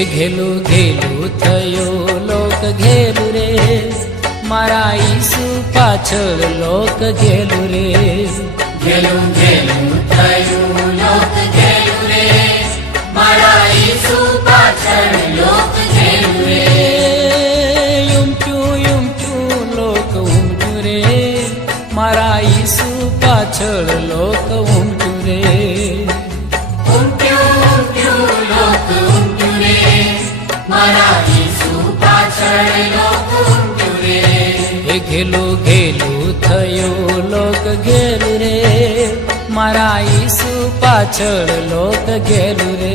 એ ઘેલું ઘેલું થયો લોક ઘેલું રે, મારા ઈસુ પાછળ લોક ઘેલું રે. ઘેલું ઘેલું થયું લોક ઘેલું રે, મારા ઈસુ પાછળ લોક ઘેલું રે. ઉમટ્યું ઉમટ્યું લોક ઉમટ્યું રે, મારા ઈસુ પાછળ લોક ઉમટ્યું રે. ઉમટ્યું ઉમટ્યું લોક ઉમટ્યું રે, મારા ઈસુ પાછળ લોક ઉમટ્યું રે. એ ઘેલું ઘેલું થયું લોક ઘેલું રે, મારા ઈસુ પાછળ લોક ઘેલું રે.